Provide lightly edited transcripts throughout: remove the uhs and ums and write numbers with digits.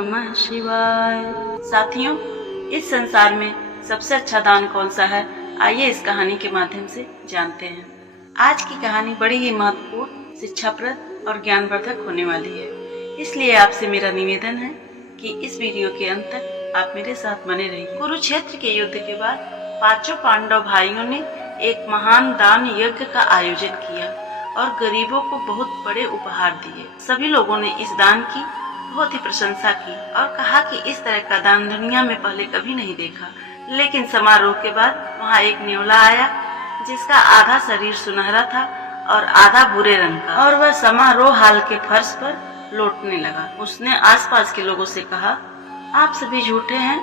नमः शिवाय। साथियों, इस संसार में सबसे अच्छा दान कौन सा है, आइए इस कहानी के माध्यम से जानते हैं। आज की कहानी बड़ी ही महत्वपूर्ण, शिक्षाप्रद और ज्ञानवर्धक होने वाली है, इसलिए आपसे मेरा निवेदन है कि इस वीडियो के अंत तक आप मेरे साथ बने रहिए। कुरुक्षेत्र के युद्ध के बाद पांचों पांडव भाइयों ने एक महान दान यज्ञ का आयोजन किया और गरीबों को बहुत बड़े उपहार दिए। सभी लोगों ने इस दान की बहुत ही प्रशंसा की और कहा कि इस तरह का दान दुनिया में पहले कभी नहीं देखा। लेकिन समारोह के बाद वहाँ एक नेवला आया जिसका आधा शरीर सुनहरा था और आधा भूरे रंग का, और वह समारोह हाल के फर्श पर लौटने लगा। उसने आसपास के लोगों से कहा, आप सभी झूठे हैं,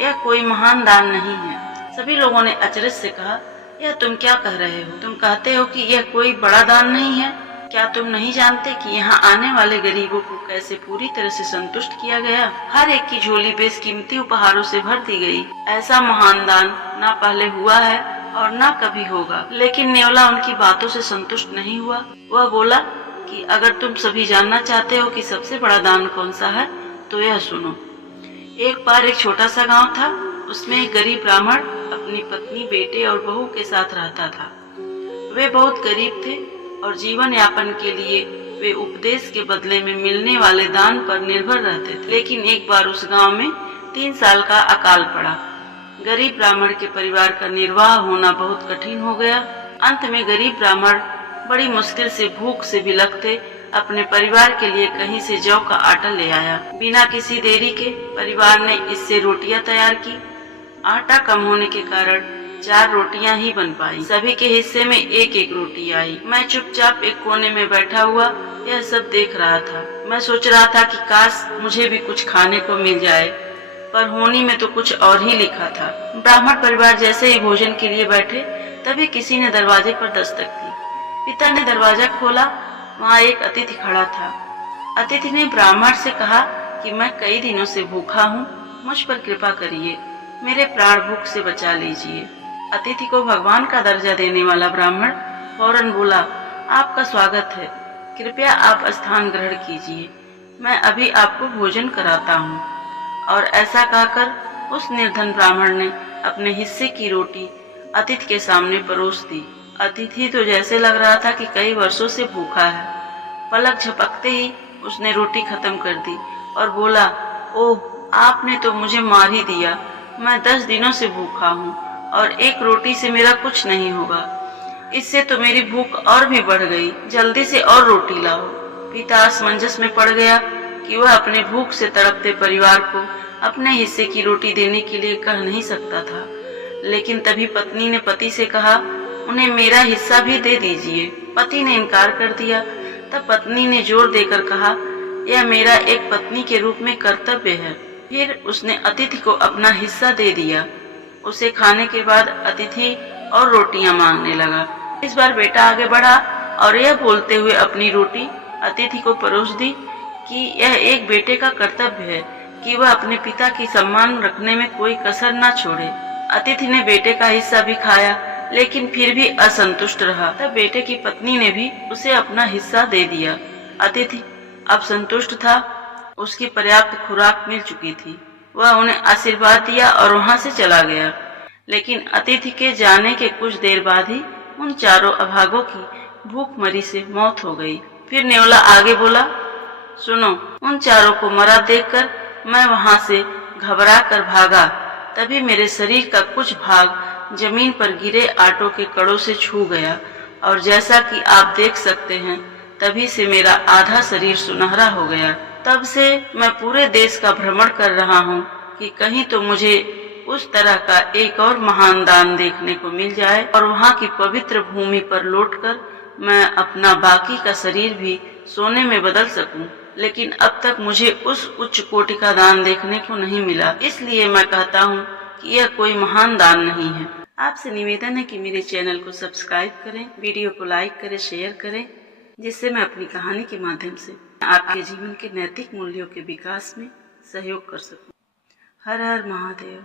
यह कोई महान दान नहीं है। सभी लोगों ने अचरज से कहा, यह तुम क्या कह रहे हो? तुम कहते हो कि यह कोई बड़ा दान नहीं है। क्या तुम नहीं जानते कि यहाँ आने वाले गरीबों को कैसे पूरी तरह से संतुष्ट किया गया? हर एक की झोली बेशकीमती उपहारों से भर दी गई। ऐसा महान दान न पहले हुआ है और न कभी होगा। लेकिन नेवला उनकी बातों से संतुष्ट नहीं हुआ। वह बोला कि अगर तुम सभी जानना चाहते हो कि सबसे बड़ा दान कौन सा है, तो यह सुनो। एक बार एक छोटा सा गाँव था। उसमें एक गरीब ब्राह्मण अपनी पत्नी, बेटे और बहू के साथ रहता था। वे बहुत गरीब थे और जीवन यापन के लिए वे उपदेश के बदले में मिलने वाले दान पर निर्भर रहते थे। लेकिन एक बार उस गांव में 3 साल का अकाल पड़ा। गरीब ब्राह्मण के परिवार का निर्वाह होना बहुत कठिन हो गया। अंत में गरीब ब्राह्मण बड़ी मुश्किल से, भूख से बिलखते अपने परिवार के लिए कहीं से जौ का आटा ले आया। बिना किसी देरी के परिवार ने इससे रोटियां तैयार की। आटा कम होने के कारण 4 रोटियां ही बन पाई। सभी के हिस्से में एक एक रोटी आई। मैं चुपचाप एक कोने में बैठा हुआ यह सब देख रहा था। मैं सोच रहा था कि काश मुझे भी कुछ खाने को मिल जाए, पर होनी में तो कुछ और ही लिखा था। ब्राह्मण परिवार जैसे ही भोजन के लिए बैठे, तभी किसी ने दरवाजे पर दस्तक दी। पिता ने दरवाजा खोला। वहाँ एक अतिथि खड़ा था। अतिथि ने ब्राह्मण से कहा कि मैं कई दिनों से भूखा हूँ, मुझ पर कृपा करिए, मेरे प्राण भूख से बचा लीजिए। अतिथि को भगवान का दर्जा देने वाला ब्राह्मण फौरन बोला, आपका स्वागत है, कृपया आप स्थान ग्रहण कीजिए, मैं अभी आपको भोजन कराता हूँ। और ऐसा कहकर उस निर्धन ब्राह्मण ने अपने हिस्से की रोटी अतिथि के सामने परोस दी। अतिथि तो जैसे लग रहा था कि कई वर्षों से भूखा है। पलक झपकते ही उसने रोटी खत्म कर दी और बोला, ओह, आपने तो मुझे मार ही दिया। मैं 10 दिनों से भूखा हूँ और एक रोटी से मेरा कुछ नहीं होगा। इससे तो मेरी भूख और भी बढ़ गई। जल्दी से और रोटी लाओ। पिता असमंजस में पड़ गया कि वह अपने भूख से तड़पते परिवार को अपने हिस्से की रोटी देने के लिए कह नहीं सकता था। लेकिन तभी पत्नी ने पति से कहा, उन्हें मेरा हिस्सा भी दे दीजिए। पति ने इनकार कर दिया। तब पत्नी ने जोर देकर कहा, यह मेरा एक पत्नी के रूप में कर्तव्य है। फिर उसने अतिथि को अपना हिस्सा दे दिया। उसे खाने के बाद अतिथि और रोटियां मांगने लगा। इस बार बेटा आगे बढ़ा और यह बोलते हुए अपनी रोटी अतिथि को परोस दी कि यह एक बेटे का कर्तव्य है कि वह अपने पिता की सम्मान रखने में कोई कसर न छोड़े। अतिथि ने बेटे का हिस्सा भी खाया, लेकिन फिर भी असंतुष्ट रहा। तब बेटे की पत्नी ने भी उसे अपना हिस्सा दे दिया। अतिथि अब संतुष्ट था। उसकी पर्याप्त खुराक मिल चुकी थी। वह उन्हें आशीर्वाद दिया और वहां से चला गया। लेकिन अतिथि के जाने के कुछ देर बाद ही उन चारों अभागों की भूखमरी से मौत हो गई। फिर नेवला आगे बोला, सुनो, उन चारों को मरा देखकर मैं वहां से घबरा कर भागा। तभी मेरे शरीर का कुछ भाग जमीन पर गिरे आटों के कड़ों से छू गया और जैसा कि आप देख सकते हैं, तभी से मेरा आधा शरीर सुनहरा हो गया। तब से मैं पूरे देश का भ्रमण कर रहा हूँ कि कहीं तो मुझे उस तरह का एक और महान दान देखने को मिल जाए और वहाँ की पवित्र भूमि पर लौटकर मैं अपना बाकी का शरीर भी सोने में बदल सकूं। लेकिन अब तक मुझे उस उच्च कोटि का दान देखने को नहीं मिला। इसलिए मैं कहता हूँ कि यह कोई महान दान नहीं है। आपसे निवेदन है कि मेरे चैनल को सब्सक्राइब करें, वीडियो को लाइक करें, शेयर करें, जिससे मैं अपनी कहानी के माध्यम से आपके जीवन के नैतिक मूल्यों के विकास में सहयोग कर सकूं। हर हर महादेव।